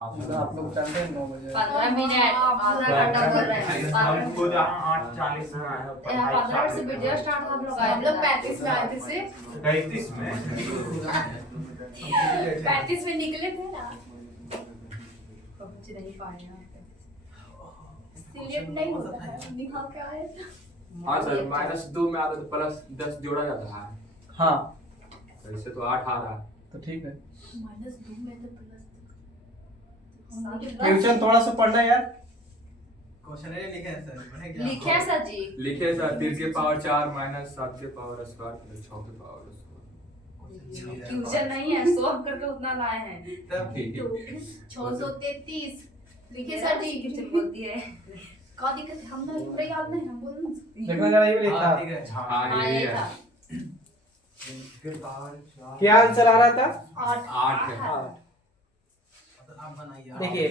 आप लोग जानते हैं 9 बजे 15 मिनट आधा घंटा कर रहे हैं। हम खुद 8:40 में आए हैं। 15 से वीडियो स्टार्ट हम लोग 35 में आए थे से 35 में 35 में निकले थे ना, पहुंच नहीं पाए हैं। सिलेक्ट नहीं होता है, निकाल के आए थे। हाँ सर, -2 में आता तो +10 जोड़ा जाता है। हाँ ऐसे तो 8 आ रहा है। तो ठीक है। -2 में तो प्लस क्वेश्चन थोड़ा सा पढ़ना यार। क्वेश्चन है लिखे हैं सर, लिखे हैं सर जी। लिखे सर 3 के पावर 4 -7 के पावर स्क्वायर प्लस 6 के पावर स्क्वायर। क्वेश्चन नहीं है, सॉल्व करके उतना लाए हैं। तब 633 लिखे सर जी। कितने बोलती है का दिक्कत, हम ना पूरा याद नहीं, हम बोल नहीं सकते। देखो जरा ये भी लिखा। ठीक है। हाँ हाँ ये ये है। था क्या आंसर आ रहा था? 8 है। 8। आप बनाइए। देखिए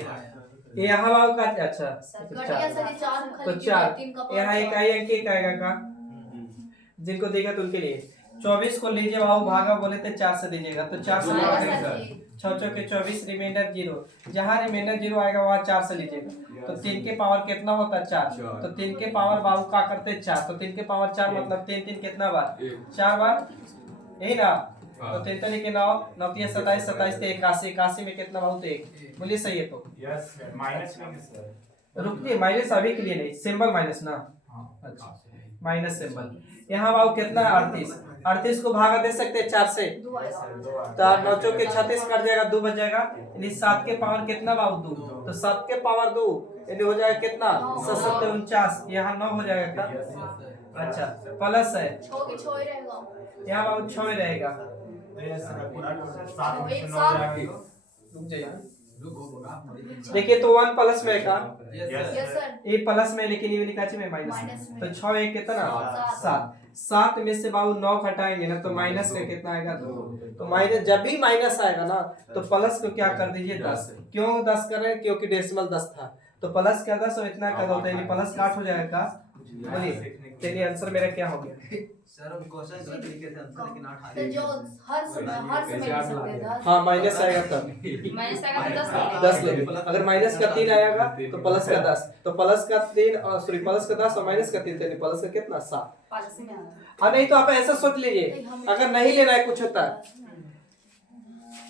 ये यहाँ वाव का अच्छा घटिया सर 4 तो खाली 4 3 का यहाँ एक आई अंक एक आएगा का जिनको देगा तो उनके लिए 24 को लीजिए वाव भागा बोले थे 4 से दीजिएगा तो 4 से आएगा भागेगा सर सर। जी। 6 चौके 24 रिमाइंडर 0 जहाँ रिमाइंडर 0 आएगा वहाँ 4 से लीजिएगा तो 3 के पावर कितना होता है 4 तो 3 के पावर बाबू का करते 4 तो 3 के पावर 4 मतलब 3 3 कितना बार 4 बार यही ना तो 3 3 के 9 9 3 27 27 से 81 81 में कितना बाबू तो 1 बोलिए सही है तो यस सर माइनस में सर रुकिए माइनस अभी के लिए नहीं सिंबल माइनस ना अच्छा माइनस सिंबल यहाँ बाबू कितना है 38 38 को भागा दे सकते हैं 4 से दो आएगा। तो 9 चौके 36 कट जाएगा 2 बच जाएगा यानी 7 के पावर कितना बाबू 2 तो 7 के पावर 2 यानी हो जाएगा कितना 7 7 49 यहाँ 9 हो जाएगा का अच्छा प्लस है 6 के 6 ही रहेगा। यहाँ बाबू 6 ही रहेगा यस सर पूरा 7 में एक 9 साथ। जाएगा। रुक जाइए देखिए तो 1 प्लस में का यस सर। ये प्लस में लेकिन ये लिखा है माइनस माइनस में। तो 6 1 कितना सात। 7 में से बाबू 9 घटाएंगे ना तो माइनस का कितना आएगा 2 तो माइनस जब भी माइनस आएगा ना तो प्लस को क्या कर दीजिए 10 क्यों 10 कर रहे हैं क्योंकि डेसिमल 10 था तो प्लस का 10 और इतना का होता है प्लस का 8 हो जाएगा का बोलिए चलिए आंसर मेरा क्या हो गया सर हम क्वेश्चन गलत तरीके से आंसर लेकिन 8 तो जो हर समय लिख सकते हैं 10। हाँ माइनस आएगा तब माइनस आएगा तो 10 लगेगा। 10 लगेगा अगर माइनस का 3 आएगा तो प्लस का 10 तो प्लस का 3 सॉरी प्लस का 10 और माइनस का 3 तो प्लस का कितना 7 पाँच से में आता है। हाँ नहीं तो आप ऐसा सोच लीजिए अगर नहीं लेना है कुछ होता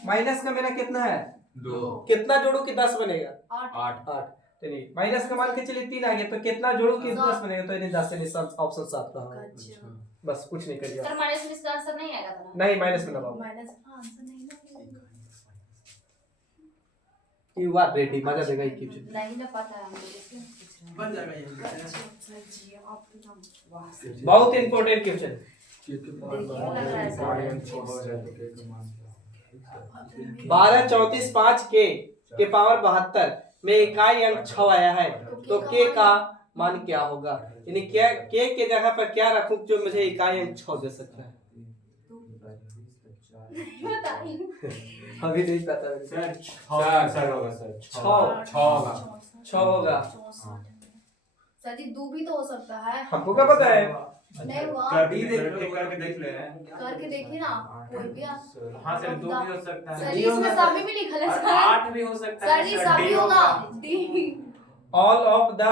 माइनस का मेरा कितना है 2 कितना जोड़ू कि 10 बनेगा 8 8 तो नहीं माइनस का मान के चलिए 3 आ गया तो कितना जोड़ू कि 10 बनेगा तो ये 10 से ऑप्शन 7 रहा अच्छा बस कुछ नहीं करिए सर माइनस में इसका आंसर नहीं आएगा था ना। नहीं माइनस में लगाओ माइनस आंसर नहीं ना। यू आर रेडी मजा देगा ये कुछ नहीं ना पता है हमको इसलिए पूछ रहे हैं। बन जाएगा ये अच्छा सर जी आप तो नाम वाह बहुत इंपॉर्टेंट क्वेश्चन क्योंकि देखिए लग रहा है सर। 12 34 5 के पावर 72 में इकाई अंक 6 आया है तो के का मान क्या होगा यानी क्या के जगह पर क्या रखूं जो मुझे इकाई अंक 6 दे सकता है बताइए। अभी नहीं पता सर 6 होगा सर 6 होगा 6 होगा सर जी 2 भी तो हो सकता है। हमको क्या पता है नहीं हुआ कभी करके देख ले करके देखिए ना कोई भी हाँ सर 2 भी हो सकता सर है जी इसमें सभी भी लिखा है और सर। 8 भी हो सकता है सर जी सभी होगा D all of the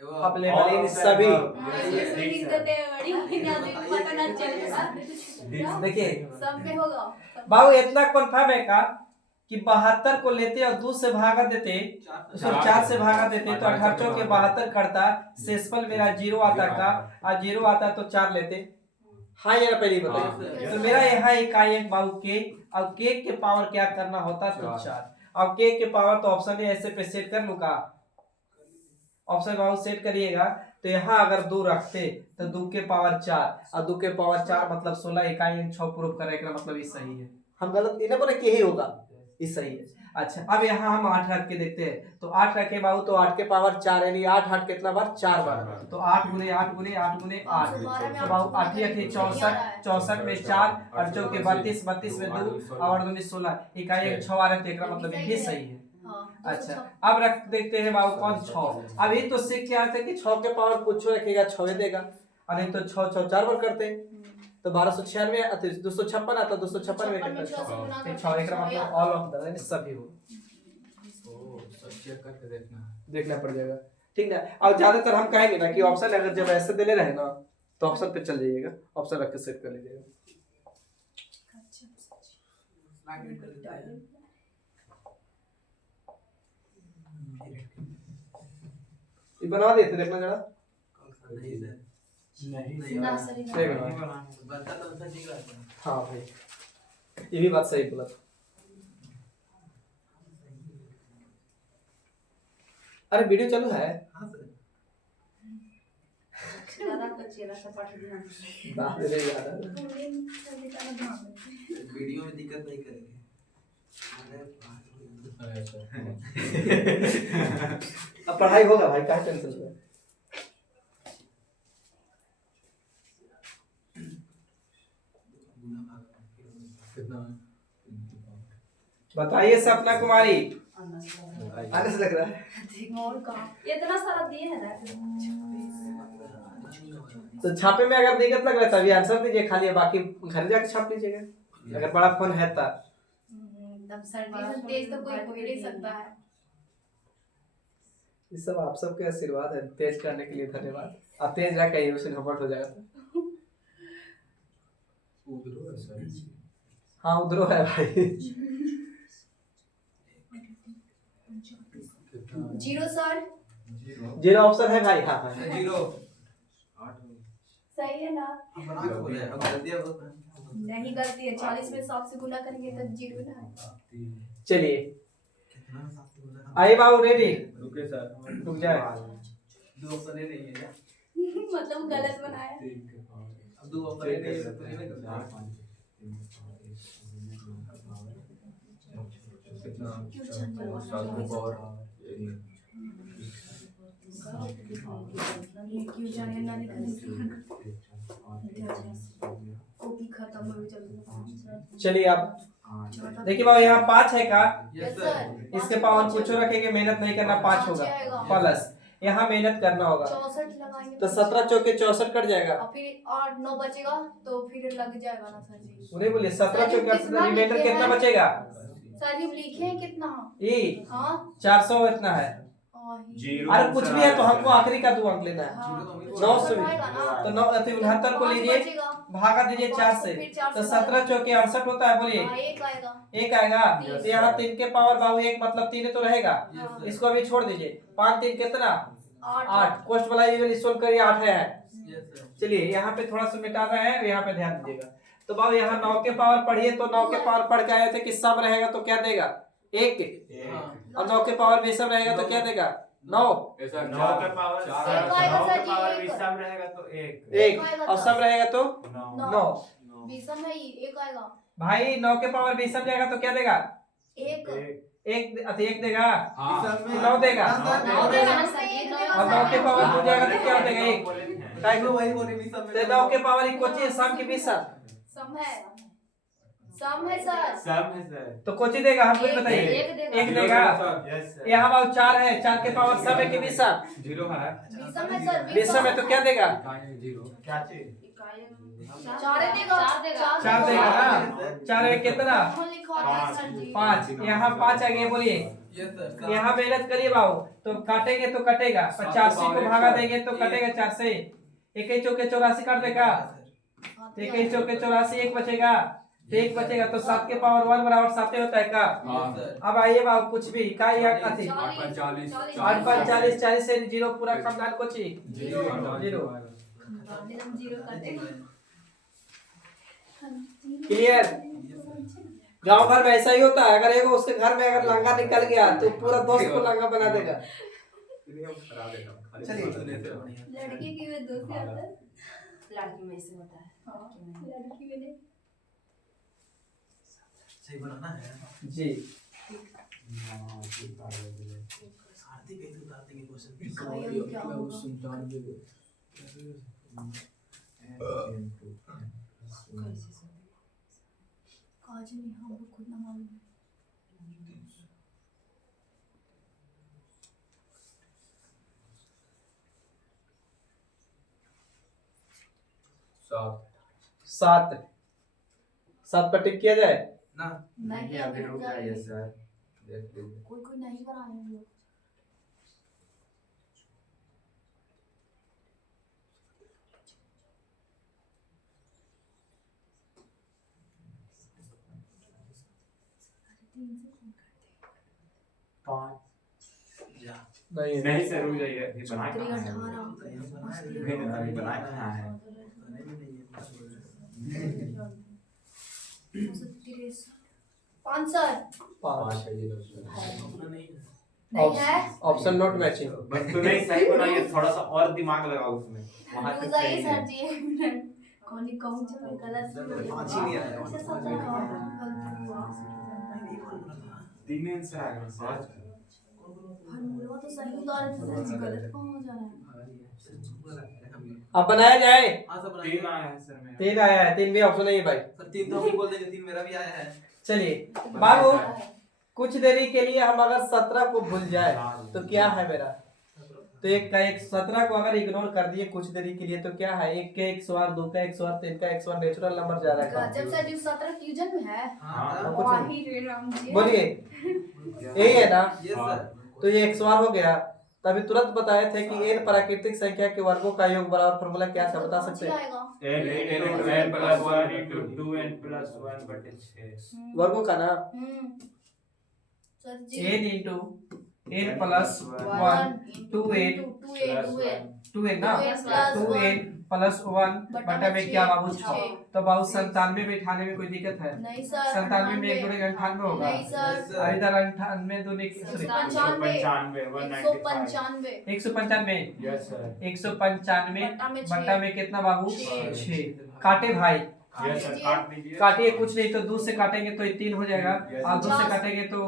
available in सभी इसमें लिख देते हैं बड़ी पता ना चलेगा। देखिए सब में होगा। बाबू इतना कंफर्म है का कि 72 को लेते और 2 से भागा देते उसको 4 से भागा देते तो 18 के 72 करता शेषफल मेरा 0 आता का और 0 आता तो 4 लेते हाँ ये पहले बताइए तो मेरा यहाँ इकाई अंक बाबू के अब के पावर क्या करना होता तो 4 अब के पावर तो ऑप्शन है ऐसे पे सेट कर लूँ का ऑप्शन बाबू सेट करिएगा तो यहाँ अगर 2 रखते तो 2 के पावर 4 और 2 के पावर 4 मतलब 16 इकाई अंक 6 प्रूफ करे का मतलब ये सही है हम गलत इन्हें बोले के ही होगा ये सही है। अच्छा अब यहाँ हम 8 रख के देखते हैं तो 8 रखे बाबू तो 8 के पावर 4 यानी 8 8 कितना बार 4 बार तो 8 गुने 8 गुने 8 गुने 8 तो बाबू 8 8 64 64 में 4 और चौके 32 32 में 2 और 2 में 16 इकाई अंक 6 आ रहे थे मतलब ये सही है। अच्छा अब रख देखते हैं बाबू कौन 6 अभी तो सीख क्या था कि 6 के पावर कुछ रखेगा 6 देगा और नहीं तो 6 6 4 बार करते तो 1296 256 आता 256 में कितना 6 एक मतलब ऑल ऑफ द सभी हो सब चेक करके देखना है। देखना पड़ जाएगा, ठीक ना। और ज्यादातर हम कहेंगे ना कि ऑप्शन अगर जब ऐसे देने रहे ना तो ऑप्शन पे चल जाइएगा, ऑप्शन रख के सेव कर लीजिएगा। ये बना दिए थे, देखना जरा। नहीं ना सर सही बना। बनता तो उनसे ठीक रहता है। हाँ भाई, ये भी बात सही बोला था। अरे वीडियो चालू है? हाँ सर। ज्यादा बच्चे रहा पाठ दिना बात रे यार, वीडियो में दिक्कत नहीं करेंगे। अब पढ़ाई होगा भाई, क्या टेंशन है। कितना है? बताइए सपना कुमारी, आने से लग रहा है। और कहा इतना सारा दिए है ना। तो छापे में अगर दिक्कत लग रहा है तभी आंसर दीजिए खाली, बाकी घर जाके छाप लीजिएगा अगर बड़ा फोन है तो। तब सर तेज तो कोई हो ही नहीं सकता है। ये सब आप सबके आशीर्वाद है, तेज करने के लिए धन्यवाद। आप तेज रह कहीं उसे झपट हो जाएगा। उधरो है सर। हाँ उधरो है भाई। कितना? 0 सर। जीरो ऑप्शन है भाई। हाँ हाँ जीरो। सही है ना? हम बना के बोले अब गलती है बहुत। नहीं गलती है, 40 में 100 से गुना करेंगे तब 0 ना है। चलिए कितना साफ बोला। आइए बाबू, रेडी? रुके सर, रुक जाए। दो ऑप्शन नहीं है क्या? मतलब गलत बनाया। अब दो ऑप्शन नहीं है तो नहीं करना। कितना? 7 के पावर ये क्यों जाने ना लिखा कॉपी खत्म हो गई जल्दी। चलिए आप देखिए बाबू, यहाँ 5 है का, यस सर। इसके पावर कुछ रखेंगे, मेहनत नहीं करना, 5 होगा प्लस यहाँ मेहनत करना होगा 64 लगाएंगे तो 17 चौके 64 कट जाएगा। और फिर 8 9 बचेगा तो फिर लग जाएगा ना सर जी। उन्हें बोलिए 17 चौके 68, रिमाइंडर कितना बचेगा? सर जी लिखे हैं कितना? ई हाँ 400 इतना है। जीरो। अरे कुछ भी है तो हमको आखिरी का 2 अंक लेना है। हाँ 900 तो 69 को लीजिए, भागा दीजिए 4 से तो 17 चौके 68 होता है। बोलिए एक आएगा। एक आएगा तो यहाँ 3 के पावर बाबू 1 मतलब 3 तो रहेगा, हाँ। इसको अभी छोड़ दीजिए। 5 3 कितना? 8 8। कोष्ट वाला ये वाली सोल्व करिए, 8 है। Yes sir. चलिए यहाँ पे थोड़ा सा मिटा रहे हैं, यहाँ पे ध्यान दीजिएगा। तो बाबू यहाँ 9 के पावर पढ़िए तो 9 के पावर पढ़ के आए थे कि सम रहेगा तो क्या देगा? 1। और 9 के पावर बेसम रहेगा तो क्या देगा? 9। ऐसा 9 के पावर एक आएगा सर जी, एक। विषम रहेगा तो 1 1 और सम रहेगा तो 9 9। बीसम है ही, एक आएगा। भाई 9 के पावर बेसम जाएगा तो क्या देगा? एक 1 देगा, हाँ 9 देगा। नौ देगा ना सर जी, और 9 के पावर 2 जाएगा तो क्या हो जाएगा? 1। तो वही बोले भी सब तो 9 के पावर कोची है, सम की बेसम सम है। सम है सर। सम है सर। तो कोची देगा हमको ही बताइए। एक देगा। 1 देगा। Yes sir. यहाँ बाबू 4 है, 4 के पावर सम है कि बेसम? 0 है। बीसम है सर। बेसम है तो क्या देगा? 0 क्या चीज? 4 देगा। 4 देगा ना। 4 है कितना? कौन लिखवा दिया सर जी? 5। यहाँ 5 आ गए। बोलिए यस सर। यहाँ मेहनत करिए बाबू, तो काटेंगे तो कटेगा। 85 को भागा देंगे तो कटेगा 4 से। 1 चौके 84 काट देगा। 1 चौके 84, 1 बचेगा तो 1 बचेगा तो 7 के पावर 1 बराबर 7 होता है का? अब आइए बाबू कुछ भी का या कथी 8 पर 40 8 5 40 40 से 0 पूरा खानदान को ची 0। क्लियर? गांव भर में ऐसा ही होता है, अगर एगो उसके घर में अगर लंगा निकल गया तो पूरा दोस्त को लंगा बना देगा। चलिए लड़की की में दोस्त आता है। लड़की में से होता है। हाँ लड़की में नहीं। सही बनाना है जी। आरती कैसे उतारते हैं क्वेश्चन आज नहीं हम खुद ना मालूम। सात पर टिक किया जाए ना नहीं अभी रुक जाइए सर। कोई कोई नहीं बनाए हैं लोग। नहीं नहीं सर रुक जाइए ये बना त्रि कहाँ है? 18 अभी बना कहाँ है? पाँच सर पाँच नहीं है। Epsilon naught matching. बस तो नहीं सही बनाइए थोड़ा सा और दिमाग लगाओ उसमें वहाँ तक रुक जाइए सही सर है। जी एक मिनट। कौन ही कहूँ जो मैं गलत पाँच ही नहीं आया। ऐसे सब गलत हुआ। तीन आंसर आ गए सर। फॉर्मूला तो सही उतारे थे सर जी, गलत कहाँ हो जा रहा है। अब बनाया जाए। हाँ सर तीन बनाइए। आया है सर मेरा। 3 आया है, 3 भी ऑप्शन नहीं है भाई। सर 3 तो हम बोल देंगे, 3 मेरा भी आया है। चलिए बाबू, कुछ देरी के लिए हम अगर 17 को भूल जाए तो क्या है मेरा? तो एक का एक 17 को अगर इग्नोर कर दिए कुछ देरी के लिए तो क्या है? एक के 108, 2 का 108, 3 का 108 नेचुरल नंबर जा रहा है। जब सर जी 17 फ्यूजन में है। हाँ। कुछ नहीं। वाही रे राम जी। बोलिए यही है ना? ये सर तो ये 108 हो गया। तभी तुरंत बताए थे कि n प्राकृतिक संख्या के वर्गों का योग बराबर फॉर्मूला क्या था, बता सकते हैं? आएगा। n plus 1 into 2n plus 1 बटे 6। वर्गों का ना सर जी n into n plus 1 2n 2n ना 2n plus 1 बटा में क्या बाबू 6। तो बाबू 97 में बिठाने में कोई दिक्कत है? नहीं सर। 97 में 1 दूनी 98 होगा। नहीं सर। और इधर 98 दूनी 195 यस सर। 195 बट्टा में कितना बाबू? 6। काटे भाई, यस सर काट दीजिए। काटिए कुछ नहीं तो 2 से काटेंगे तो ये 3 हो जाएगा और 2 से 49 काटेंगे तो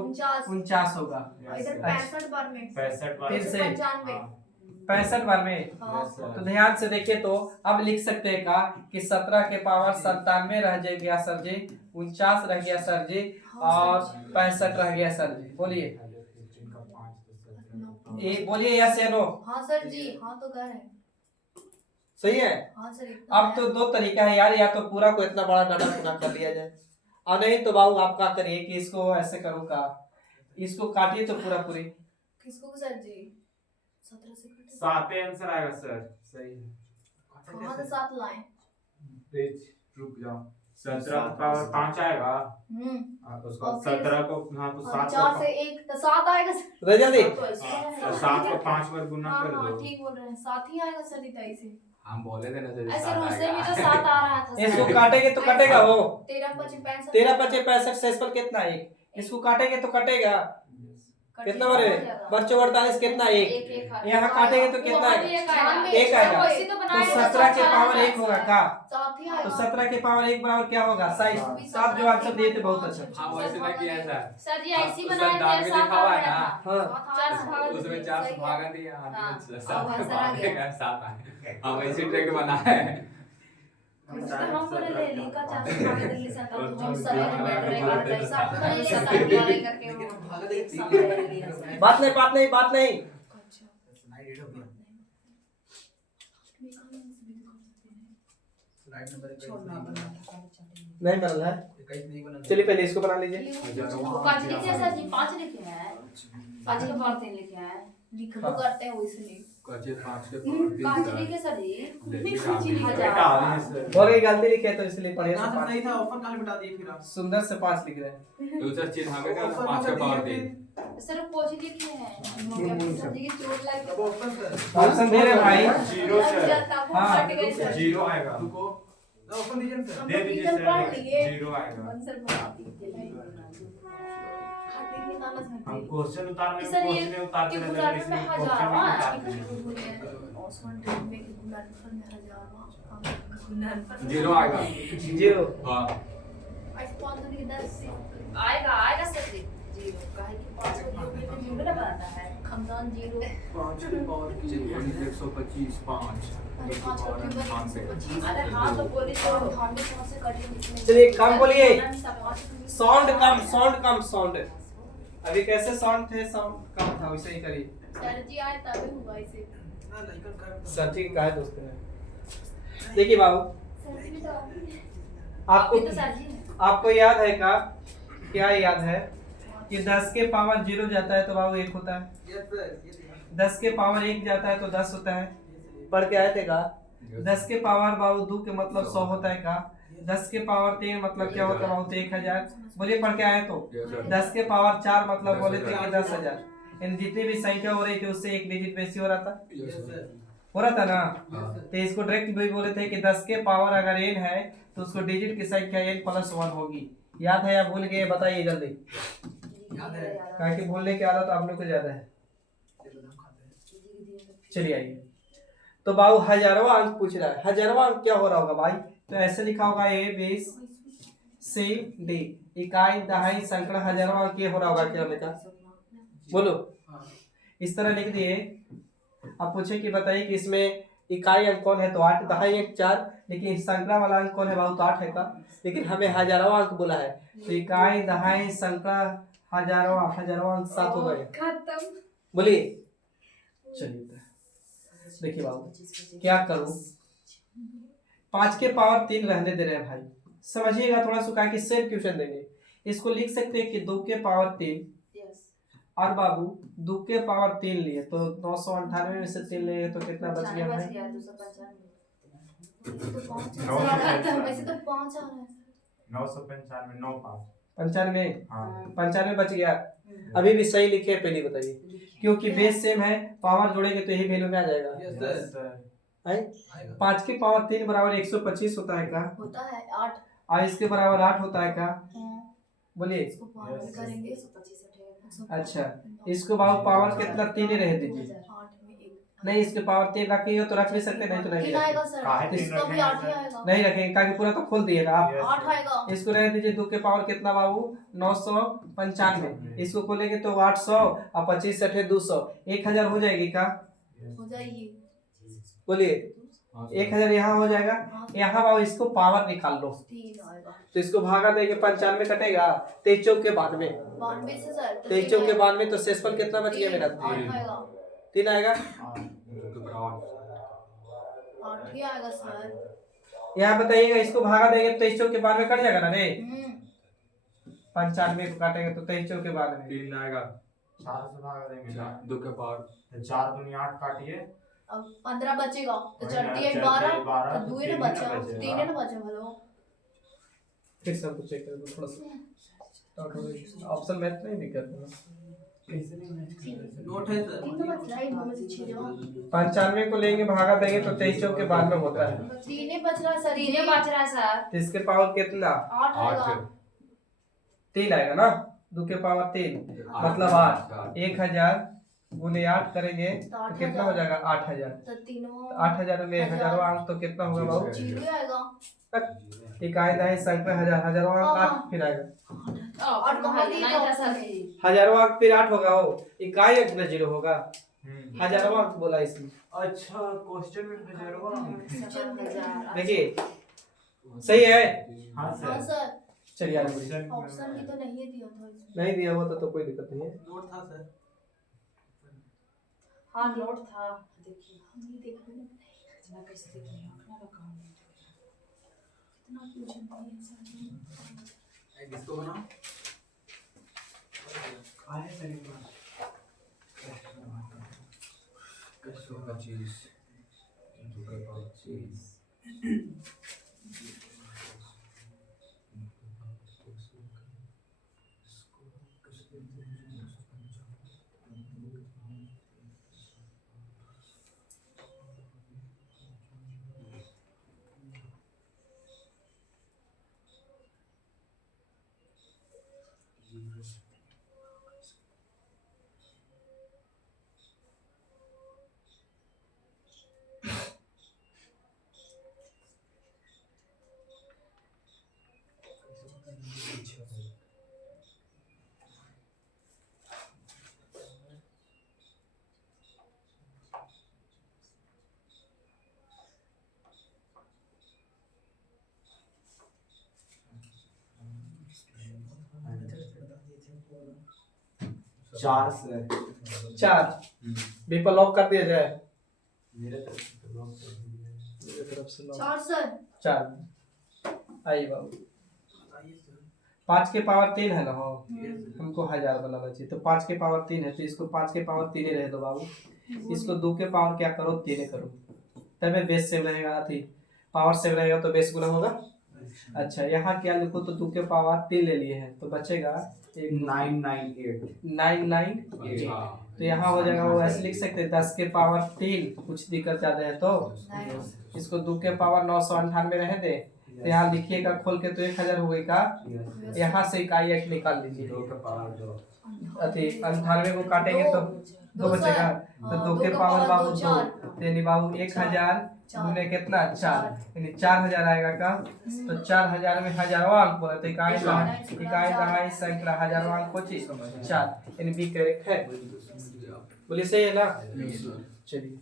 49 होगा। इधर 65 बार में 65 फिर से 95 65 बार में। हाँ। तो ध्यान से देखिए तो अब लिख सकते हैं का कि 17 के पावर 97 रह गया सर जी, 49 रह गया सर जी और 65 रह गया सर जी। बोलिए बोलिए यस या नो? हाँ सर जी, हाँ तो कर रहे हैं। सही है। हाँ सर अब तो 2 तरीका है यार, या तो पूरा को इतना बड़ा डाटा पूरा कर लिया जाए और नहीं तो बाबू आप क्या करिए कि इसको ऐसे करो का, इसको काटिए तो पूरा पूरी। किसको सर जी? 17 से काटे। 7 आंसर आएगा सर। सही है। कहाँ से 7 लाएं? पेज रुक जाओ। 17 पावर 5 आएगा उसको और फिर 17 को हाँ तो 7 4 से 1 तो 7 आएगा सर। रह जल्दी। तो 7 को 5 बार गुना हाँ कर हाँ दो। ठीक बोल रहे हैं, 7 ही आएगा सर इतना ऐसे। हम बोले थे ना सर ऐसे उससे भी जो 7 आ रहा था इसको काटेंगे तो कटेगा वो 13 25 65 13 25 65 65 कितना? 1। इसको काटेंगे तो कटेगा कितना बार है? बच्चों 48 कितना? 1। यहाँ काटेंगे तो कितना है? 1 आएगा। तो 17 के पावर 1 होगा का? तो 17 के पावर 1 बराबर क्या होगा? 27। सात जो आंसर दिए थे बहुत अच्छा। हाँ वैसे ना किया सर। सर जी ऐसी उसका बनाए दाग थे में लिखा हुआ है ना। हाँ उसमें 4 से भागा दिया हाँ, सात अब आंसर आ गया। भागेगा 7 आए। हम ऐसे ट्रिक बनाए हैं। हम बोले ले लेका 4 से भाग दिल्ली से तब हम सर में बैठ रहे हैं साथ में ले साथ करके वो एक साथ ले लिया। बात नहीं राइट नंबर नहीं बनल है। 21 नहीं बना। चलिए पहले इसको बना लीजिए। पांच लिखे हैं सर जी, 5 लिखे हैं। 5 के पावर 3 लिखे हैं। लिख तो करते हैं वो इसलिए। कच्चे 5 के पावर 5 लिखे सर जी। और ये गलती लिखे तो इसलिए पढ़िए ना से सर नहीं 5 था, ऑफर कहाँ मिटा दिए फिर आप? सुंदर से 5 लिख रहे हैं। तो सर चिन्ह हमें क्या 5 के पावर 3 सर 5 लिखे हैं। सर जी की चोट लग अब ऑफर सर ऑप्शन दे रहे हैं भाई। 0 सर। हाँ हट गए सर। 0 आएगा। रुको ऑफर दीजिए सर। दे दीजिए रीजन पढ़ लिए। सर। 0 आएगा। आंसर बता दीजिए। हट गई ताला हम से। क्वेश्चन उतारने में सर ये क्वेश्चन उतारते कि रहते गुलाब हैं में इसलिए हजारवा क्वेश्चन ठीक है बोले ओसमान टाइम में कि गुलाब में हजारवा गुलाब 0 आएगा। 0 हां आज 5 दूनी 10 से आएगा सर जी 0 काहे कि 5 को योग में तो मिला बनाता है खमदान 0 5 के पावर 125 5 अरे 5 को क्यों बने? अरे हाँ तो बोले तो 98 कौन से करेंगे इसमें? चलिए, कम बोलिए। साउंड साउंड कम अभी कैसे साउंड थे, साउंड कम था वैसे ही करिए। सर जी आए तभी हुआ इसे। ना नहीं कर सर ठीक कहा है दोस्तों ने। देखिए बाबू सर जी भी तो आपको अभी तो सर जी ने आपको याद है का? क्या याद है? कि 10 के पावर 0 जाता है तो बाबू 1 होता है, यस सर, ये 10 के पावर 1 जाता है तो 10 होता है। पढ़ के आए थे का? 10 के पावर बाबू 2 के मतलब 100 होता है का? 10 के पावर 3 मतलब क्या होता है बाबू? 1000। बोलिए पढ़ के आए तो? 10 के पावर 4 मतलब बोले थे कि 10,000। इन जितनी भी संख्या हो रही थी उससे एक डिजिट बेसी हो रहा था, हो रहा था ना? तो इसको डायरेक्ट भी बोले थे कि 10 के पावर अगर n है तो उसको डिजिट की संख्या n+1 होगी। याद है या भूल गए? बताइए जल्दी। याद है। कहा कि भूलने की आदत आप लोग को ज्यादा है। चलिए आइए, तो बाबू हजारवा अंक पूछ रहा है। हजारवा अंक क्या हो रहा होगा भाई? तो ऐसे लिखा होगा ABCD, इकाई दहाई सैकड़ा हजारवा अंक ये हो रहा होगा क्या बेटा? बोलो। इस तरह लिख दिए। अब पूछे कि बताइए कि इसमें इकाई अंक कौन है? तो 8, दहाई अंक 4, लेकिन सैकड़ा वाला अंक कौन है बाबू? तो 8 है का, लेकिन हमें हजारवा अंक बोला है। तो इकाई दहाई सैकड़ा हजारवा अंक 7 हो गए। खत्म। बोलिए। चलिए देखिए बाबू क्या करूं, 5 के पावर 3 रहने दे रहे हैं भाई, समझिएगा थोड़ा सा, कि सेम क्वेश्चन देंगे। इसको लिख सकते हैं कि 2 के पावर 3 और बाबू 2 के पावर 3 लिए तो 998 में से 3 लिए तो कितना बच गया भाई? 95 95 बच गया। अभी भी सही लिखे हैं, पहले बताइए, क्योंकि बेस सेम है, पावर जोड़ेंगे तो यही वैल्यू में आ जाएगा। यस सर, 5 के पावर 3 बराबर 125 होता है का? होता है 8। और इसके बराबर 8 होता है का? बोलिए। इसको पावर करेंगे। अच्छा, इसको बाबू पावर कितना? 3 ही रह दीजिए। नहीं, इसके पावर 3 रखिए तो रख भी सकते, नहीं तो नहीं तीन आएगा सर, इसका भी 8 ही आएगा। नहीं रखेंगे, क्योंकि पूरा तो खोल दिए ना आप। 8 आएगा। इसको रह दीजिए। 2 के पावर कितना बाबू? 995। इसको खोलेंगे तो 800 और 25 से 200, 1000 हो जाएगी का? हो जाएगी। बोलिए। 1000 यहाँ हो जाएगा। यहाँ बाबू इसको पावर निकाल लो, 3 आएगा। तो इसको भागा देंगे, 95 कटेगा, 23 चौक के 92, 92 से सर 23 चौक के 92, तो शेषफल कितना बच गया मेरा? 8 आएगा। 3 आएगा। 8 ही आएगा सर। यहाँ बताइएगा, इसको भागा देंगे तो 23 चौक के 92 कट जाएगा ना रे? 95 को काटेंगे तो 23 चौक के 92 3 आएगा। 4 से भागा देंगे। 2 के पावर 4 दूनी 8 काटिए, अब 15 बचेगा तो वही चढ़ती है ना, 12 चढ़ती है 12, तो 2 ही तीन ना ही बचा, ना बचेगा। 3 ही ना बचा। हेलो फिर सब कुछ चेक कर दो थोड़ा सा। ऑप्शन मैच नहीं दिक्कत है। नोट है सर। 3 तो बच रहा है, इनमें से छीन जाओ। 95 को लेंगे भागा देंगे तो 23 चौक के 92 होता है। 3 ही बच रहा है सर, 3 ही बच रहा है सर। तो इसके पावर कितना? 8 आएगा। 3 आएगा ना? 2 के पावर 3 मतलब 8। 1000 गुने 8 करेंगे तो कितना हो जाएगा? 8000। तो तीनों 8000 में हजारवा अंक तो कितना होगा बाबू? 0 ही आएगा। इकाई दहाई सैकड़ा हजारवा अंक 8 फिर आएगा। और कहाँ दिए नहीं था ऑप्शन सर। में? हजारवा अंक फिर 8 होगा, हो इकाई अंक में 0 होगा, हजारवा अंक बोला इसमें। अच्छा क्वेश्चन में हजारवा। देखिए सही है। हाँ हाँ सर, सर। चलिए आगे। ऑप्शन भी तो नहीं दिया था इसमें। नहीं दिया हुआ तो कोई दिक्कत नहीं है। नोट था सर। हाँ नोट था। देखिए हम ये देख रहे हैं इतना कैसे देखिए अपना अकाउंट कितना क्वेश्चन दिए सर। एक इसको बनाओ। आए मेरे पास 125 2 के पावर 25 4 सर। 4 बीपा लॉक कर दिया जाए। मेरे तरफ से लॉक कर दिया। मेरे तरफ से लॉक। 4 सर। 4 आइए बाबू। बताइए सर। 5 के पावर 3 है ना, हो हमको 1000 बनाना चाहिए, तो 5 के पावर 3 है, तो इसको 5 के पावर 3 ही रहे दो बाबू, इसको 2 के पावर क्या करो 3 करो, तब बेस सेम रहेगा, थी पावर सेम रहेगा तो बेस गुना होगा। अच्छा यहाँ क्या लिखो, तो 2 के पावर 3 ले लिए हैं तो बचेगा 998, तो यहाँ हो जाएगा, वो ऐसे लिख सकते हैं 10 के पावर 3, कुछ दिक्कत ज्यादा है तो इसको 2 के पावर 998 रहे दे, तो यहाँ लिखिएगा खोल के, तो 1000 हो गई का, यहाँ से इकाई एक निकाल लीजिए, अति 98 को काटेंगे तो 2 बचेगा, तो 2 के पावर बाबू 2, यानी बाबू 1000 गुने कितना 4, यानी 4000 आएगा का, तो 4000 में हजारवा अंक बोला, तो इकाई दहाई सैकड़ा हजारवा अंक पहुंची 4, यानी बी करेक्ट है। बोलिए सही है ना। चलिए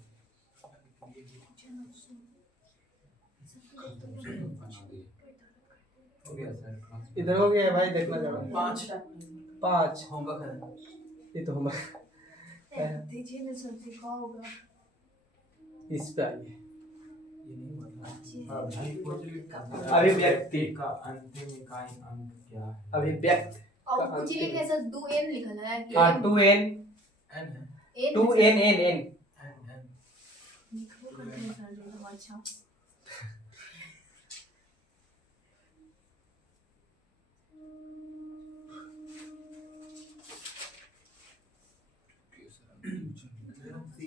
इधर हो गया भाई, देखना जरा 5 होमवर्क है। ये तो हमारा दीजिए ना सब्जी का होगा। इस पे आइए, अभिव्यक्ति का अंतिम इकाई अंक क्या है? अभिव्यक्ति और कुछ ही लिखा है सर, 2n लिखा है। हाँ 2n एन है। 2n एन लिखो करते हैं सर जो अच्छा।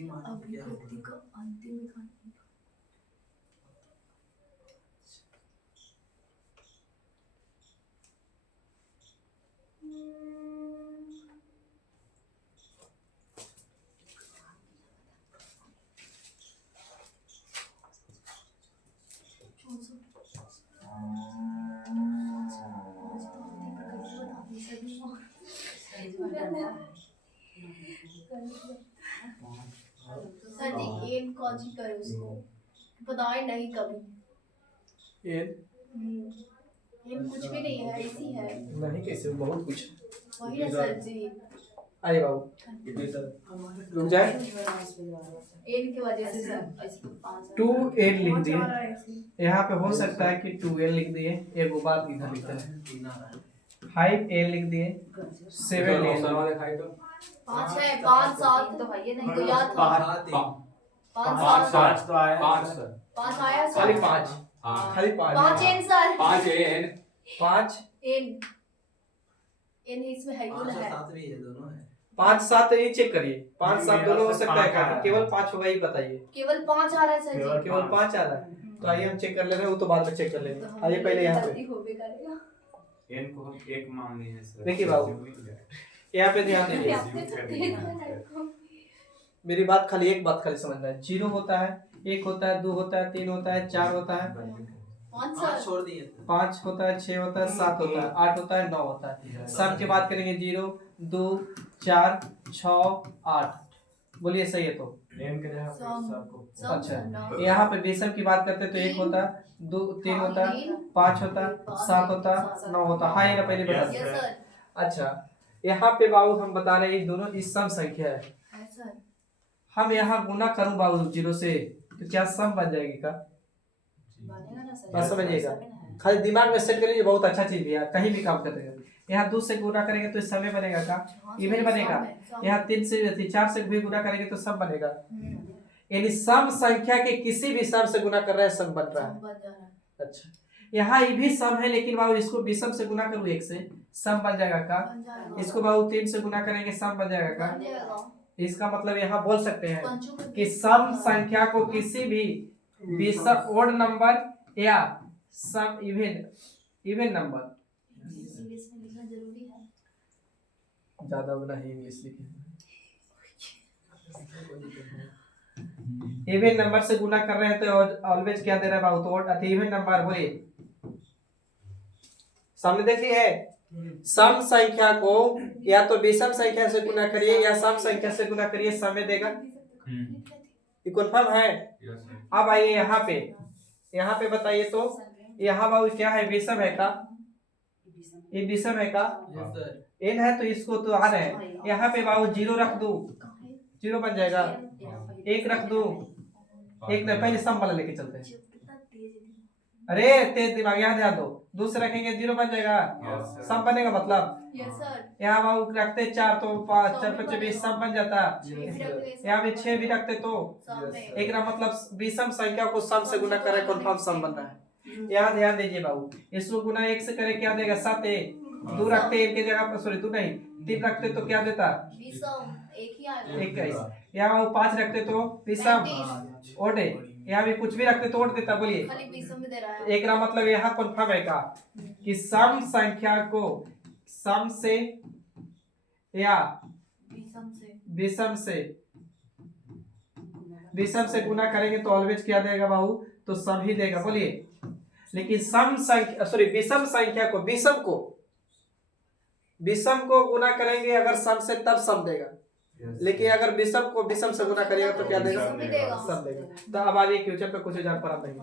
अभिव्यक्ति का अंतिम इकाई सर जी एन कौन सी करे उसको बताए नहीं कभी। एन एन कुछ भी नहीं है, ऐसी है नहीं, कैसे बहुत कुछ वही है सर जी। आइए बाबू रुक जाए, एन की वजह से सर ऐसे 2n लिख दिए, यहाँ पे हो सकता है कि 2n लिख दिए, एक बात इधर लिखा है 5n लिख दिए, 7n 5 है 5 7 तो है ये नहीं तो याद था 5 7 तो आया 5 आया खाली सर 5 खाली 5 5 एन सर 5 एन एन इसमें है कौन है 7 भी है, दोनों है। 5 7 ये चेक करिए, 5 7 दोनों हो सकता है क्या, केवल 5 होगा ही बताइए, केवल 5 आ रहा है सर जी। केवल 5 आ रहा है, तो आइए हम चेक कर ले रहे हैं, वो तो बाद में चेक कर लेंगे। आइए पहले यहाँ पे जल्दी होबे करेगा। n को हम 1 मान लिए हैं सर। देखिए बाबू, यहाँ पे ध्यान दीजिए, आपने तो देखा है मेरी बात खाली एक बात खाली समझना है, 0 होता है, 1 होता है, 2 होता है, 3 होता है, 4 होता है, 5 5 सर छोड़ दिए। 5 होता है, 6 होता है, 7 होता है, 8 होता है, 9 होता है। सब की बात करेंगे 0 2 4 6 8, बोलिए सही है तो। n के जगह पे सबको अच्छा यहाँ पे बेसम की बात करते हैं तो 1 होता है, 2 3 होता है, 5 होता है, 7 होता है, 9 होता है। हाँ ये ना पहले बता यस सर अच्छा यहाँ पे बाबू हम बता रहे हैं ये दोनों इस सम संख्या है, है सर हम यहाँ गुना करूँ बाबू 0 से तो क्या सम बन जाएगी का, बनेगा ना सर। बस समझिएगा, खाली दिमाग में सेट कर लीजिए, बहुत अच्छा चीज है यार, कहीं भी काम करते हैं। यहाँ 2 से गुना करेंगे तो समय बनेगा का, इवन बनेगा। यहाँ 3 से 4 से भी गुना करेंगे तो सम बनेगा, यानी सम संख्या के किसी भी सम से गुना कर रहे हैं सम बन रहा है। अच्छा यहाँ ये भी सम है, लेकिन बाबू इसको विषम से गुना करूँ 1 से सम बन जाएगा का, इसको बाबू 3 से गुना करेंगे सम बन जाएगा का। इसका मतलब यहाँ बोल सकते हैं कि सम संख्या को किसी भी विषम ओड नंबर या सम इवन नंबर, ज्यादा बना ही इंग्लिश लिखे, इवन नंबर से गुना कर रहे हैं तो ऑलवेज क्या दे रहा है बाबू, तो इवन नंबर बोलिए सामने देखिए है, सम संख्या को या तो विषम संख्या से गुना करिए या सम संख्या से गुना करिए, समय देगा। ये कन्फर्म है। अब आइए यहाँ पे बताइए तो यहाँ बाबू क्या है, विषम है का, ये विषम है का, एन है तो इसको तो आ रहे हैं। यहाँ पे बाबू 0 रख दो, 0 बन जाएगा, 1 रख दो, 1 नहीं, पहले सम वाला लेके चलते हैं। अरे तेज दिमाग, यहाँ ध्यान दो, 2 से रखेंगे 0 बन जाएगा, Yes, sir. सम बनेगा मतलब यस सर। यहाँ बाबू रखते 4 तो 5 4 5 20 सम बन जाता, यहाँ भी 6 भी रखते तो एक ना मतलब विषम संख्या को सम से गुना करे कन्फर्म सम बन रहा है। यहाँ ध्यान दीजिए बाबू, इसको गुना 1 से करे क्या देगा 7 2 रखते 1 की जगह पर, सॉरी 2 नहीं 3 रखते तो क्या देता विषम एक ही आएगा। 21, यहाँ बाबू 5 रखते तो विषम ओडे, यहाँ भी कुछ भी रखते तो ओड देता। बोलिए खाली विषम में दे रहा है। एक ना मतलब यहाँ कन्फर्म है का कि सम संख्या को सम से या विषम से विषम से गुना करेंगे तो ऑलवेज क्या देगा बाबू, तो सम ही देगा। बोलिए लेकिन सम संख्या सॉरी विषम संख्या को विषम को गुना करेंगे अगर सम से तब सम देगा, लेकिन अगर विषम को विषम से गुना करेगा तो क्या देगा, विषम ही देगा। सम देगा। तो अब आगे क्वेश्चन पे कुछ जान पड़ा नहीं,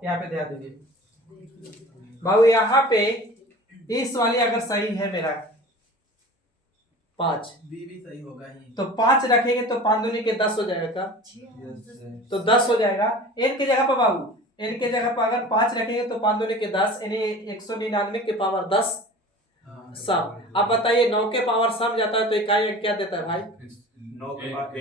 यहाँ पे ध्यान दीजिए बाबू, यहाँ पे इस वाली अगर सही है मेरा 5 बी भी सही होगा ही। तो 5 रखेंगे तो 5 दूनी के 10 हो जाएगा, तो 10 हो जाएगा। n की जगह पर बाबू, n की जगह पर अगर 5 रखेंगे तो 5 दूनी के 10 यानी 199 के पावर 10 सम। अब बताइए 9 के पावर सम जाता है तो इकाई अंक क्या देता है भाई, 9 के बाद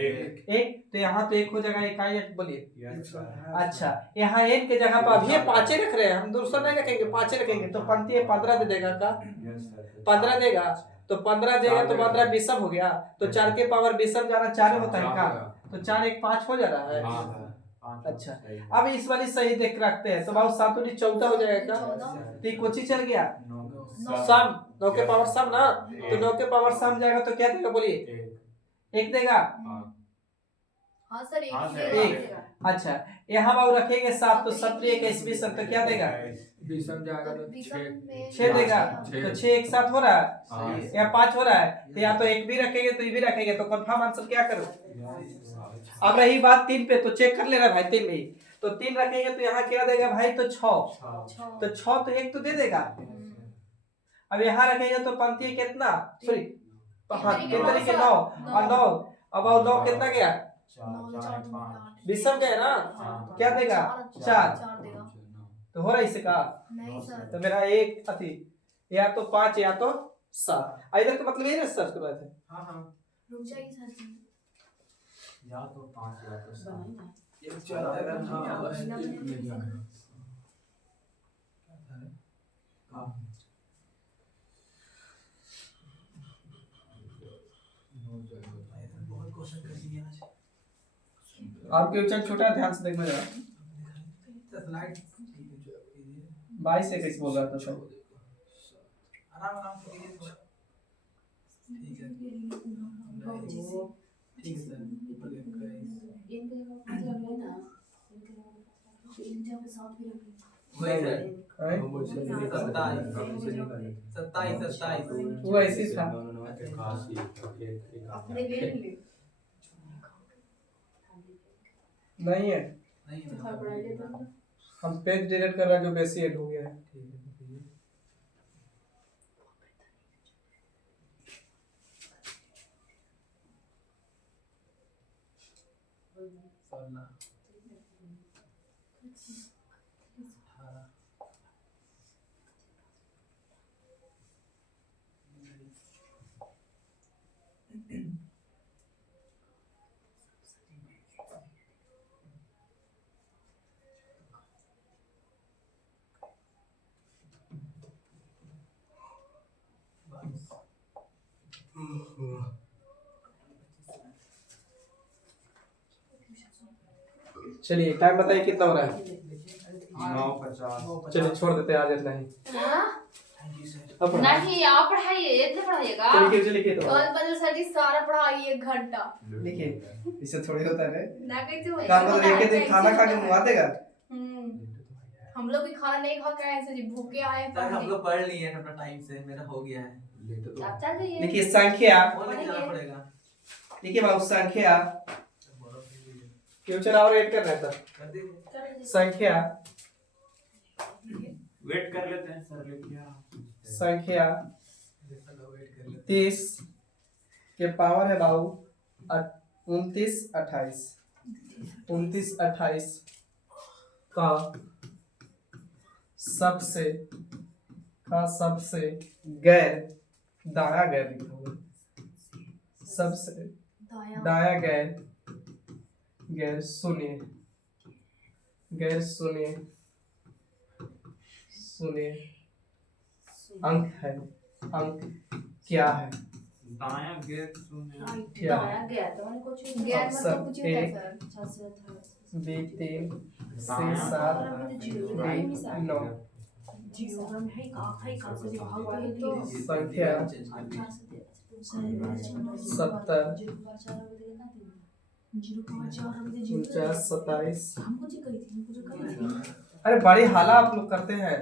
1, तो यहाँ तो 1 हो जाएगा इकाई अंक। बोलिए Yes, sir. अच्छा, यहाँ n के जगह पर अभी ये 5 रख रहे हैं, हम दूसरा नहीं रखेंगे 5 रखेंगे तो पंक्ति 15 दे देगा का, Yes, sir. 15 देगा तो 15 देगा तो 15 विषम हो गया, तो 4 के पावर विषम जाना 4 होता है का, तो 4 1 5 हो जा रहा है। हाँ, अच्छा, अब इस वाली सही देख रखते हैं तो बाबू 7 दूनी 14 हो जाएगा का, तो ये कोची चल गया सम, 9 के पावर सम ना, तो 9 के पावर सम जाएगा तो क्या देगा, बोलिए 1 देगा। हाँ सर एक हाँ ही सर, देगा। अच्छा, यहाँ बाबू रखेंगे 7 तो 17 1 21 सम तो क्या देगा, विषम जाएगा तो विषम में 6 देगा, तो 6 1 7 हो रहा हाँ। है या 5 हो रहा है, तो या तो 1 भी रखेंगे तो ये भी रखेंगे, तो कंफर्म आंसर क्या करो। अब रही बात 3 पे, तो चेक कर लेना भाई 3 में, तो 3 रखेंगे तो यहाँ क्या देगा भाई, तो 6, तो 6 तो 1 तो दे देगा। अब यहाँ रखेंगे तो पंक्ति कितना, सॉरी हाँ 3 के 9 और 9, अब 9 कितना गया, विषम गया ना, क्या देगा 4, तो हो रहा है इसका, नहीं सर। तो मेरा एक अति या तो 5 या तो 7, इधर का मतलब ये ना सर्च कर रहे थे। हाँ हाँ रुक जाइए सर जी। या तो 5 या तो 7। एक चला अगर हाँ बहुत क्वेश्चन कर दिए आज। आपके क्वेश्चन छोटा, ध्यान से देखना जरा। स्लाइड 22 से कैसे बोल रहा था सब, आराम आराम से कीजिए थोड़ा। ठीक है ठीक है सर। वही सर हैं? 27 वो ऐसे ही था। नहीं है, नहीं है। हम पेज डिलीट कर रहे हैं जो बेसी ऐड हो गया है। चलिए टाइम बताइए कितना हो रहा है, 9:50। चलिए छोड़ देते हैं आज इतना ही। Thank you sir. अब पढ़ा। नहीं आप पढ़ाइए, इतना पढ़ाइएगा। चलिए लिखिए तो कल बदल सर जी सारा पढ़ाई 1 घंटा लिखिए, इससे थोड़ी होता है ना कैसे हो काम मतलब एक दिन खाना खा के मुआ देगा। हम लोग भी खाना नहीं खा के आए सर जी, भूखे आए हैं सर हम लोग पढ़ लिए हैं अपना टाइम से, मेरा हो गया है। आप चल जाइए। लिखिए संख्या, और लेके जाना पड़ेगा। लिखिए बाबू संख्या, फ्यूचर और ऐड कर रहा था। कर दीजिए। संख्या वेट कर लेते हैं सर, लिखिए। संख्या वेट कर लेते 30 के पावर है बाबू 29 28 29 28 का सबसे का सबसे गैर दाया गैर लिखा हुआ है। सबसे दाया गैर गैर शून्य अंक है। अंक क्या है? दायां गैर शून्य क्या है? दाया गया तो मैंने कुछ गैर मतलब ऑप्शन कुछ ए, होता है सर बी 3 सी दायां 7 राइट डी 9 जीरो में है का से भाग तो संख्या 70 49 27। अरे बड़ी हाला आप लोग करते हैं।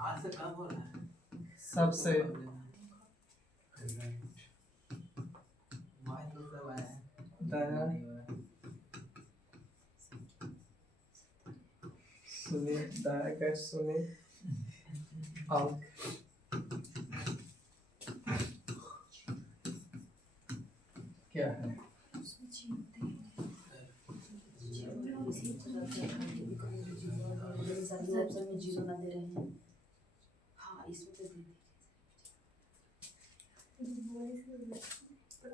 आज से कम हो रहा है सबसे माइक तो सब आया है दाया सुने दाया गैर सुने अंक क्या है? ऑप्शन में जीरो ना दे रहे हैं। हाँ इसमें तो दे दीजिए।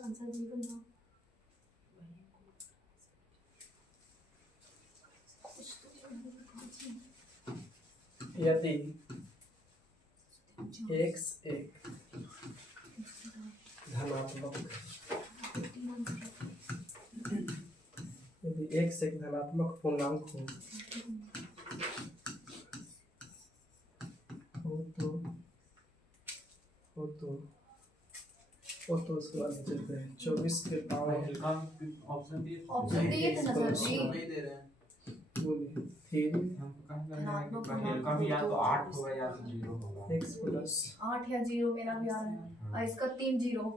आंसर जीरो ना यदि x एक धनात्मक यदि x एक धनात्मक पूर्णांक हो तो उसके बाद चलते हैं 24 के पावर ऑप्शन डी ऑप्शन दिए थे ना सर जी। नहीं दे रहे हैं हमको कहाँ जाना है कि पहले का भी या तो 8 होगा या तो 0 होगा x प्लस 8 या 0 मेरा भी आ रहा है और इसका 3 0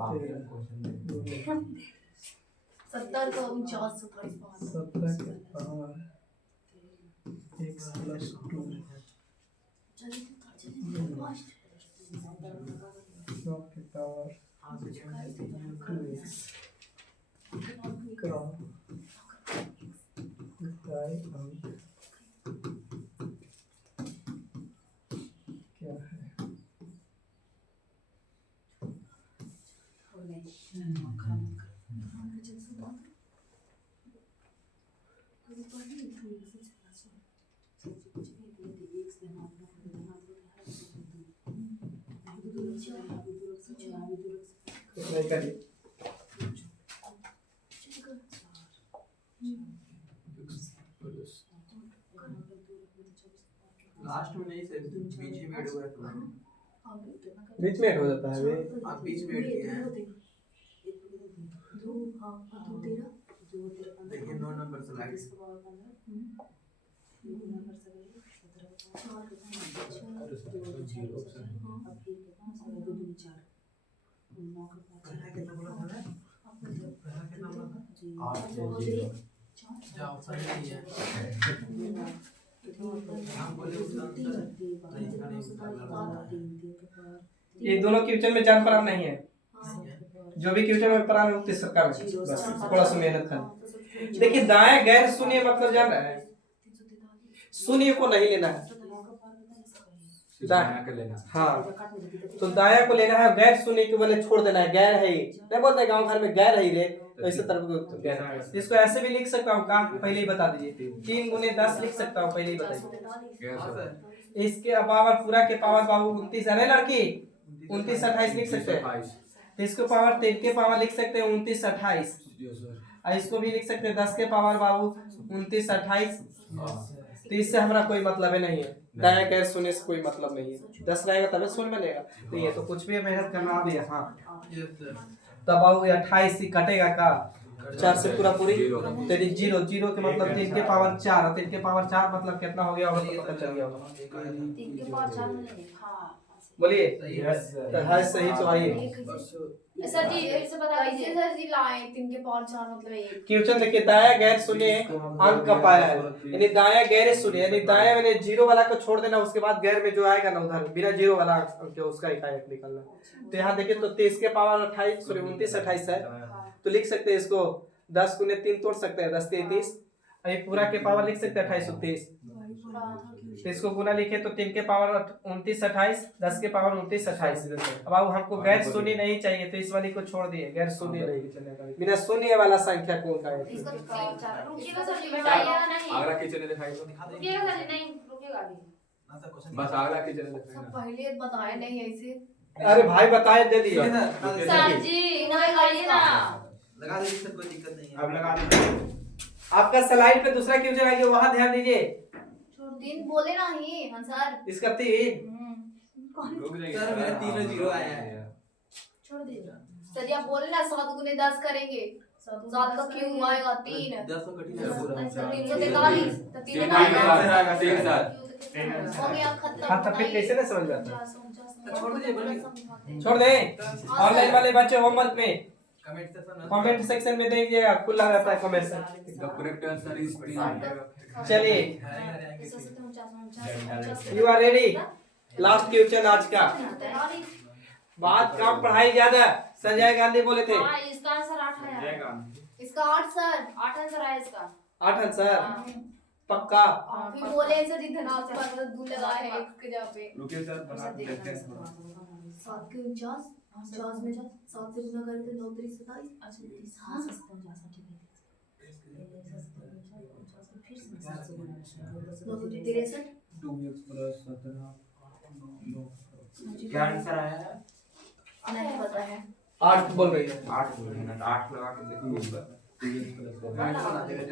बाकी क्वेश्चन में 70 का 49 27 17 के पावर x प्लस 2 9 के पावर 2x का दाई अंक क्या है? नहीं करिए। लास्ट में नहीं सर बीच में ऐड हुआ है तो बीच में ऐड हो जाता है वे। आप बीच में ऐड किए हैं देखिए 9 नंबर से लाइट पहला कितना बोला था पहला कितना बोला था 8 से 0 जाओ सही नहीं है हम बोले उसका ये दोनों क्वेश्चन में जान पराम नहीं है। जो भी क्वेश्चन में पराम है वो तीसरा का बस थोड़ा सा मेहनत कर। देखिए दाएं गैर शून्य मतलब जान रहा है, शून्य को नहीं लेना है, दायां का लेना हाँ तो दाया को लेना है, गैर शून्य को मैंने छोड़ देना है। गैर है नहीं बोलते गांव घर में गैर है रे, तो इसी तरफ को गैर। इसको ऐसे भी लिख सकता हूँ का पहले ही बता दीजिए 3 गुने 10 लिख सकता हूँ पहले ही बताइए। इसके पावर पूरा के पावर बाबू 29 है लड़की 29 28 लिख सकते हैं। तो इसको पावर 3 के पावर लिख सकते हैं 29 28 और इसको भी लिख सकते हैं 10 के पावर बाबू 29 28। तो इससे हमारा कोई मतलब नहीं है, दाया गैर शून्य से कोई मतलब नहीं है। 10 रहेगा तब शून्य बनेगा। तो ये तो कुछ भी मेहनत करना आ गया। हाँ तब बाबू 28 कटेगा का 4 से पूरा पूरी तेरी 0 0 के मतलब 3 के पावर 4 और 3 के पावर 4 मतलब कितना हो गया होगा तो पता चल गया होगा। 3 के पावर 4 में हां बोलिए यस तो है सही तो आइए सर जी ऐसे बता दीजिए सर जी लाए 3 के पावर 4 मतलब 1 क्वेश्चन देखिए दाया गैर शून्य अंक का पाया है, यानी दाया गैर शून्य यानी दाया मैंने 0 वाला को छोड़ देना, उसके बाद गैर में जो आएगा ना उधर बिना 0 वाला जो उसका इकाई निकालना। तो यहाँ देखिए तो 23 के पावर 28 सॉरी 29 28 है तो लिख सकते हैं इसको 10 गुने 3 तोड़ सकते हैं 10 33 और ये पूरा के पावर लिख सकते हैं 28 29। तो इसको गुना लिखे तो 3 के पावर 29 28, 10 के पावर 29 28। अब आओ हमको गैर शून्य नहीं चाहिए तो इस वाली को छोड़ दिए, गैर शून्य नहीं, बिना शून्य वाला संख्या कौन का है? इसको 3 4 रुकिएगा सर जी, रुकिएगा नहीं अगला किचन दिखाई दो। दिखा दे रुकिएगा सर जी, नहीं रुकिएगा अभी। ना सर क्वेश्चन बस अगला किचन दिखाई सब दो। पहले बताए नहीं ऐसे। अरे भाई बताए दे दिए। सर जी नहीं गाइए ना। लगा दे सर, कोई दिक्कत नहीं है। अब लगा दे। आपका स्लाइड पे दूसरा क्वेश्चन आएगा, वहां ध्यान दीजिए। 3 बोले ना ही आंसर। इसका 3 रुक जाइए सर, मेरा 3 0 आया है। छोड़ दीजिए सर, या बोले ना 7 गुने 10 करेंगे, 7 का क्यों आएगा 3, 10 तो कटी है पूरा। 343 तो 3 तीन आएगा। तीन साथ। हो गया खत्म। हाँ तो फिर कैसे ना समझ में आता? छोड़ दीजिए, बोलिए। छोड़ दे। ऑनलाइन वाले बच्चे होमवर्क में कमेंट सेक्शन में देखिएगा, खुला रहता है comment section. The correct answer is 3। चलिए you are ready? Last question आज का। बात कम पढ़ाई ज्यादा, संजय गांधी बोले थे। हाँ, इसका आंसर 8 है यार। इसका 8 सर। 8 आंसर है इसका। 8 आंसर पक्का? फिर बोले सर इधर आप पर दू लगाए हैं एक के जगह पे। रुकिए सर, बना देखते हैं। 7 के 49, 50 में 7 से गुना करें तो 9 3 27। अच्छा 30 हां 50 ठीक है। 63 2x + 17 क्या आंसर आया है? नहीं पता है। 8 बोल रही है। 8 8 लगा के देखो।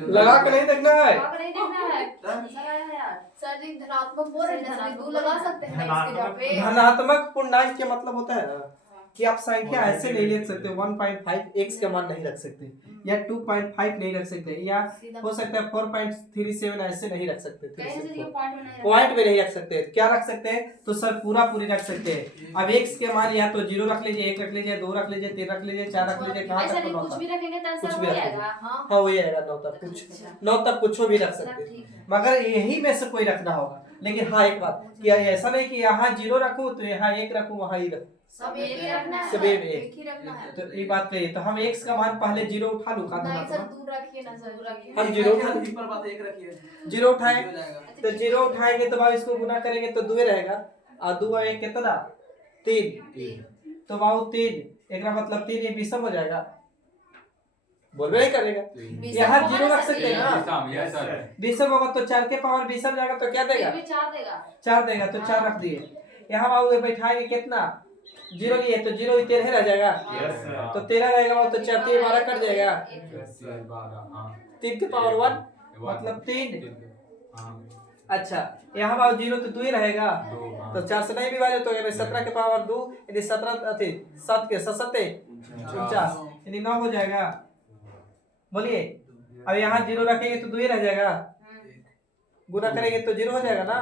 लगा के नहीं देखना है। लगा के नहीं देखना है। आंसर आया है यार। सर जी धनात्मक बोल रहे हैं ना, दू लगा सकते हैं ना इसके जगह पे। धनात्मक पूर्णांक के मतलब होता है ना कि आप संख्या ऐसे नहीं लिख सकते, 1.5 x का मान नहीं रख सकते, या 2.5 नहीं रख सकते, या हो सकता है 4.37 ऐसे नहीं रख सकते। कैसे से ये पॉइंट में नहीं पॉइंट में नहीं रख सकते। क्या रख सकते हैं? तो सर पूरा पूरी रख सकते हैं। अब x के मान या तो 0 रख लीजिए, 1 रख लीजिए, 2 रख लीजिए, 3 रख लीजिए, 4 रख लीजिए, कहां ऐसा तक नहीं, तो कुछ 9 भी तक। रखेंगे तो कुछ आंसर भी हो रखेंगे। जाएगा। हां हाँ वही आएगा 9 तक, कुछ 9 तक कुछ भी रख सकते हैं, ठीक है। मगर यही में से कोई रखना होगा। लेकिन हाँ एक बात कि ऐसा नहीं कि यहाँ 0 रखूं तो यहाँ 1 रखूं, वहाँ ही रखूं, सब एक ही रखना है। सब एक। एक ही रखना है। तो ये बात नहीं है। तो हम x का मान पहले 0 उठा लूं का नहीं सर धनात्मक? दूर रखिए ना सर, दूर रखिए। हम 0 उठा सिंपल बात है, एक रखिए। 0 उठाए हो जाएगा। तो 0 उठाएंगे तो भाई इसको गुना करेंगे तो 2 रहेगा, और 2 और 1 कितना? 3। तो बाबू 3 एक मतलब 3 ये विषम हो जाएगा, बोलबे नहीं करेगा। यहाँ 0 रख सकते हैं ना, यस सर। विषम होगा तो 4 के पावर विषम जाएगा तो क्या देगा? फिर भी 4 देगा। 4 देगा, तो 4 रख दिए। यहाँ बाबू बैठाएंगे कितना? 0 लिए तो 0 ही 13 रह जाएगा, यस सर। तो 13 रहेगा, वो तो 4 3 12 कट जाएगा। 3 के पावर 1 मतलब 3। अच्छा यहाँ बाबू 0 तो 2 ही रहेगा, तो 4 से नहीं विभाजित हो गया, 17 के पावर 2 यानी 17 अति 7 के 7 49 यानी 9 हो जाएगा। बोलिए अब यहाँ 0 रखेंगे तो 2 ही रह जाएगा, गुना करेंगे तो 0 हो जाएगा ना।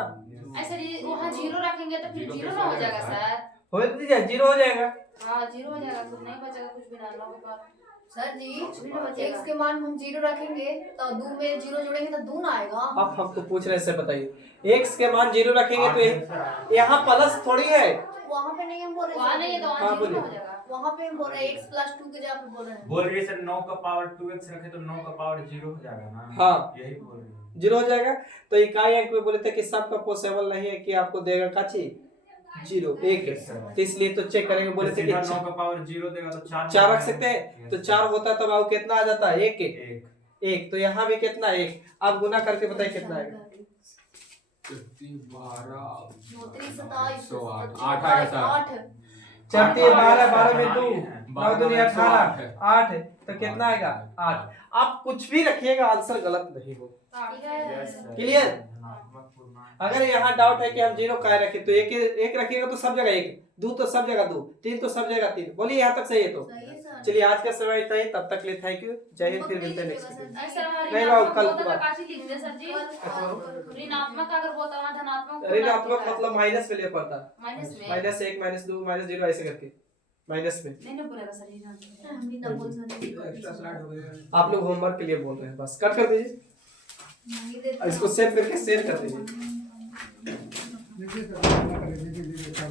ऐसा वहाँ 0 रखेंगे तो फिर 0 ना हो जाएगा सर। हो दीजिए 0 हो जाएगा। हाँ 0 हो जाएगा, कुछ नहीं बचेगा, कुछ भी ना 9 के बाद। सर जी भी ना बचेगा। x के मान हम 0 रखेंगे तो 2 में 0 जोड़ेंगे तो 2 ना आएगा। अब हमको पूछ रहे से बताइए, x के मान 0 रखेंगे तो यहाँ प्लस थोड़ी है, वहाँ पे नहीं हम बोल रहे। वहाँ नहीं है तो वहाँ हाँ, 0 ना हो बोलिए। जाएगा। वहाँ पे हम बोल रहे हैं x + 2 के जगह पे बोल रहे हैं। बोल रही है सर 9 का पावर 2x रखे तो 9 का पावर 0 हो जाएगा ना। हाँ। यही बोल रही है। 0 हो जाएगा। तो इकाई अंक में बोले थे कि सबका पॉसिबल नहीं है कि आपको देगा काची 0 1, तो इसलिए तो चेक करेंगे, बोले थे कि 9 का पावर 0 देगा तो 4 रख सकते हैं, तो 4 होता है तो बाबू कितना आ जाता है? 1 1 1, तो यहाँ भी कितना 1। अब गुना करके बताइए कितना आएगा? 4 12 12 में 2 9 2 18 8, तो कितना आएगा? 8। आप कुछ भी रखिएगा, आंसर गलत नहीं हो। ठीक है। क्लियर? अगर यहाँ डाउट है कि हम 0 काय रखें तो 1 रखिएगा तो सब जगह 1, 2 तो सब जगह 2, 3 तो सब जगह 3। बोलिए यहाँ तक सही है? तो सही है सर। चलिए आज का समय इतना ही, तब तक के लिए थैंक यू, जय हिंद, फिर मिलते हैं नेक्स्ट वीडियो। ऐसा हमारी नहीं बाबू, कल ऋणात्मक की बात। काची लिख दे सर जी। ऋणात्मक अगर बोलता वहाँ धनात्मक ऋणात्मक मतलब माइनस में ले पड़ता, माइनस में -1 -2 -0 ऐसे करके माइनस में। नहीं ना बोलेगा सर ऋणात्मक। हम भी ना बोल सकते। एक्स्ट्रा स्लाइड हो गया। आप लोग होमवर्क के लिए बोल रहे हैं, बस कट कर दीजिए, नहीं देते। इसको सेव करके शेयर कर दीजिए।